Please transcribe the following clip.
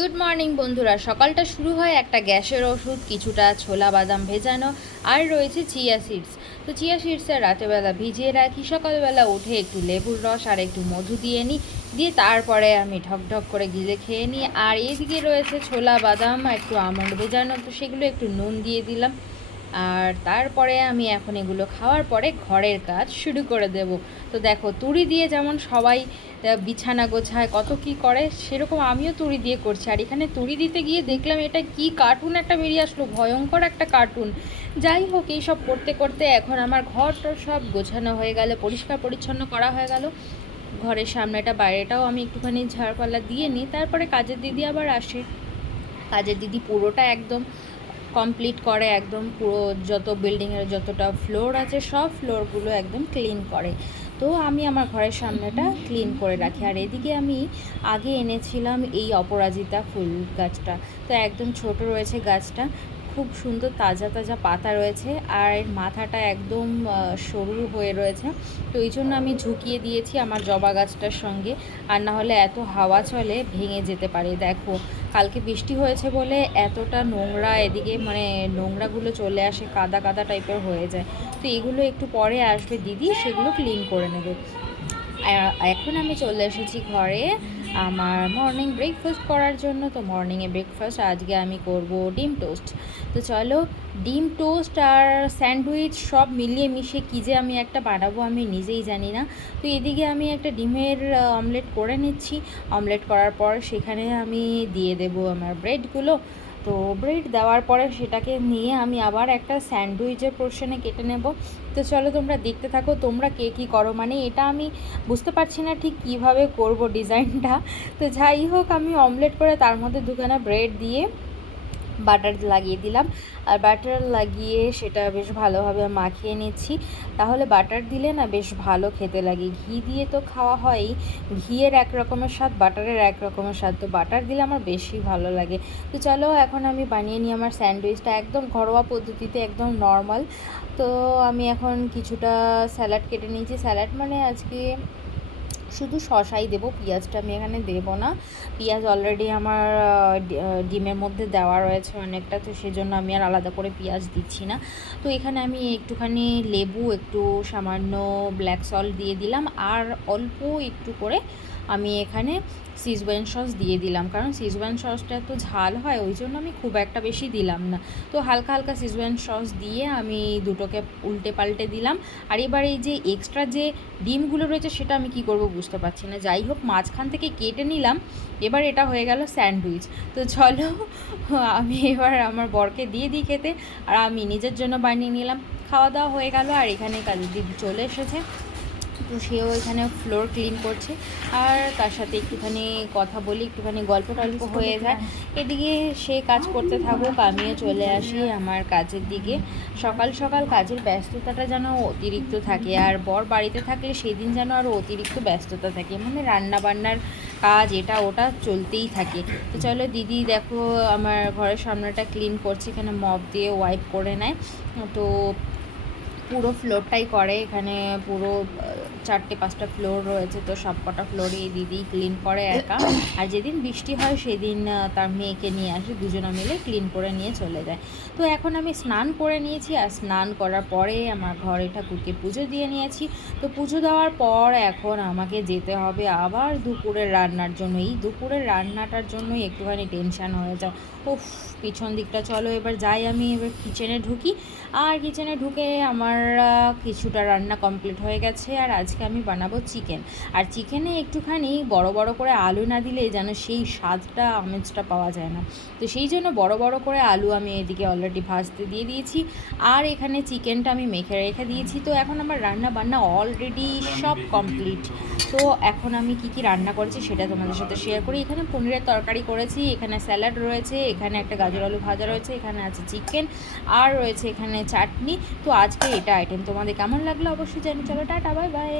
Good morning বন্ধুরা। সকালটা শুরু হয় একটা গ্যাসের ওষুধ, কিছুটা ছোলা বাদাম ভেজানো, আর রয়েছে চিয়া সিডস। তো চিয়া সিডসটা রাতেবেলা ভিজিয়ে রাখি, সকালবেলা উঠে একটু লেবুর রস আর একটু মধু দিয়ে নিই, দিয়ে তারপরে আমি ঢক ঢক করে গিলে খেয়ে নিই। আর এদিকে রয়েছে ছোলা বাদাম, একটু আমন্ড ভেজানো, তো সেগুলো একটু নুন দিয়ে দিলাম। আর তারপরে আমি এখন এগুলো খাওয়ার পরে ঘরের কাজ শুরু করে দেব। তো দেখো, তুড়ি দিয়ে যেমন সবাই বিছানা গোছায়, কত কি করে, সেরকম আমিও তুড়ি দিয়ে করছি। আর এখানে তুড়ি দিতে গিয়ে দেখলাম এটা কি কার্টুন একটা বেরিয়ে আসলো, ভয়ঙ্কর একটা কার্টুন যাই হোক, এইসব করতে করতে এখন আমার ঘর টর সব গোছানো হয়ে গেল, পরিষ্কার পরিচ্ছন্ন করা হয়ে গেল। ঘরের সামনেটা, বাইরেটাও আমি একটুখানি ঝাড়পালা দিয়ে নিই। তারপরে কাজের দিদি আবার আসে। কাজের দিদি পুরোটা একদম কমপ্লিট করে একদম পুরো যত বিল্ডিংয়ের যতটা ফ্লোর আছে সব ফ্লোরগুলো একদম ক্লিন করে। তো আমি আমার ঘরের সামনেটা ক্লিন করে রাখি। আর এদিকে আমি আগে এনেছিলাম এই অপরাজিতা ফুল গাছটা। তো একদম ছোট রয়েছে গাছটা। খুব সুন্দর তাজা তাজা পাতা রয়েছে আর এর মাথাটা একদম সরু হয়ে রয়েছে। তো এই জন্য আমি ঝুঁকিয়ে দিয়েছি আমার জবা গাছটার সঙ্গে। আর না হলে এত হাওয়া চলে, ভেঙে যেতে পারে। দেখো, কালকে বৃষ্টি হয়েছে বলে এতটা নোংরা এদিকে মানে নোংরাগুলো চলে আসে, কাদা কাদা টাইপের হয়ে যায়। তো এগুলো একটু পরে আসবে দিদি, সেগুলো ক্লিন করে নেবে। এখন আমি চলে এসেছি ঘরে আমার মর্নিং ব্রেকফাস্ট করার জন্য। তো মর্নিংয়ে ব্রেকফাস্ট আজকে আমি করব ডিম টোস্ট তো চলো, ডিম টোস্ট আর স্যান্ডউইচ সব মিলিয়ে মিশিয়ে কী যে আমি একটা বানাবো আমি নিজেই জানি না। তো এদিকে আমি একটা ডিমের অমলেট করে নিচ্ছি। অমলেট করার পর সেখানে আমি দিয়ে দেব আমার ব্রেডগুলো তো ব্রেড দেওয়ার পরে সেটাকে নিয়ে আমি আবার একটা স্যান্ডউইচের পোর্শনে কেটে নেব। তো চলো তোমরা দেখতে থাকো, তোমরা কে কী করো? মানে এটা আমি বুঝতে পারছি না ঠিক কীভাবে করব ডিজাইনটা তো যাই হোক, আমি অমলেট করে তার মধ্যে দুখানা ব্রেড দিয়ে বাটার লাগিয়ে দিলাম। আর বাটার লাগিয়ে সেটা বেশ ভালোভাবে মাখিয়ে নিচ্ছি। তাহলে বাটার দিলে না বেশ ভালো খেতে লাগে। ঘি দিয়ে তো খাওয়া হয়ই। ঘিয়ের এক রকমের স্বাদ, বাটারের এক রকমের স্বাদ। তো বাটার দিলে আমার বেশি ভালো লাগে। তো চলো এখন আমি বানিয়ে নিই আমার স্যান্ডউইচটা একদম ঘরোয়া পদ্ধতিতে, একদম নর্মাল। তো আমি এখন কিছুটা স্যালাড কেটে নিয়েছি। স্যালাড মানে আজকে শুধু শশাই দেবো, পেঁয়াজটা আমি এখানে দেবো না। পেঁয়াজ অলরেডি আমার ডিমের মধ্যে দেওয়া রয়েছে অনেকটা, তো সেজন্য আমি আর আলাদা করে পেঁয়াজ দিচ্ছি না। তো এখানে আমি একটুখানি লেবু, একটু সামান্য ব্ল্যাক সল্ট দিয়ে দিলাম, আর অল্প একটু করে আমি এখানে সিজওয়ান সস দিয়ে দিলাম। কারণ সিজওয়ান সসটা এত ঝাল হয়, ওই জন্য আমি খুব একটা বেশি দিলাম না। তো হালকা হালকা সিজওয়ান সস দিয়ে আমি দুটোকে উল্টে পাল্টে দিলাম। আর এবার এই যে এক্সট্রা যে ডিমগুলো রয়েছে, সেটা আমি কি করব বুঝতে পারছি না। যাই হোক, মাঝখান থেকে কেটে নিলাম। এবার এটা হয়ে গেল স্যান্ডউইচ। তো চলো, আমি এবার আমার বরকে দিয়ে দিই খেতে। আর আমি নিজের জন্য বানিয়ে নিলাম। খাওয়া দাওয়া হয়ে গেল, আর এখানে কাজের দিদি চলে এসেছে। তো সেও এখানে ফ্লোর ক্লিন করছে। আর তার সাথে একটুখানি কথা বলি একটুখানি গল্প টল্প হয়ে যায়। এদিকে সে কাজ করতে থাকুক আমিও চলে আসি আমার কাজের দিকে। সকাল সকাল কাজের ব্যস্ততাটা যেন অতিরিক্ত থাকে আর বর বাড়িতে থাকলে সেদিন যেন আরও অতিরিক্ত ব্যস্ততা থাকে। মানে রান্না বান্নার কাজ এটা ওটা চলতেই থাকে। তো চলো দিদি দেখো আমার ঘরের সামনেটা ক্লিন করছে এখানে মপ দিয়ে ওয়াইপ করে নেয়। তো পুরো ফ্লোরটাই করে এখানে পুরো চারটে, পাঁচটা ফ্লোর রয়েছে, তো সব কটা ফ্লোরই দিদি ক্লিন করে একা। আর যেদিন বৃষ্টি হয়, সেদিন তার মেয়েকে নিয়ে আসে, দুজনে মিলে ক্লিন করে নিয়ে চলে যায়। তো এখন আমি স্নান করে নিয়েছি, আর স্নান করার পরে আমার ঘরে ঠাকুরকে পুজো দিয়ে নিয়েছি। তো পুজো দেওয়ার পর এখন আমাকে যেতে হবে আবার দুপুরের রান্নার জন্য। এই দুপুরের রান্নাটার জন্যই একটুখানি টেনশান হয়ে যায়। উফ, পিছন দিকটা চলো, এবার যাই আমি এবার কিচেনে ঢুকি। আর কিচেনে ঢুকে আমার কিছুটা রান্না কমপ্লিট হয়ে গেছে। আর আজকে আমি বানাবো চিকেন আর চিকেনে একটুখানি বড় বড় করে আলু না দিলে যেন সেই স্বাদটা, আমেজটা পাওয়া যায় না। তো সেই জন্য বড় বড় করে আলু আমি এদিকে অলরেডি ভাজতে দিয়ে দিয়েছি। আর এখানে চিকেনটা আমি মেখে রেখে দিয়েছি। তো এখন আমার রান্না বান্না অলরেডি সব কমপ্লিট তো এখন আমি কি কি রান্না করেছি সেটা তোমাদের সাথে শেয়ার করি। এখানে পনিরের তরকারি করেছি, এখানে স্যালাড রয়েছে, এখানে একটা গাজর আলু ভাজা রয়েছে, এখানে আছে চিকেন, আর রয়েছে এখানে চাটনি। তো আজকে এটা আইটেম তোমাদের কেমন লাগল অবশ্যই জানি চলো। Tata bye bye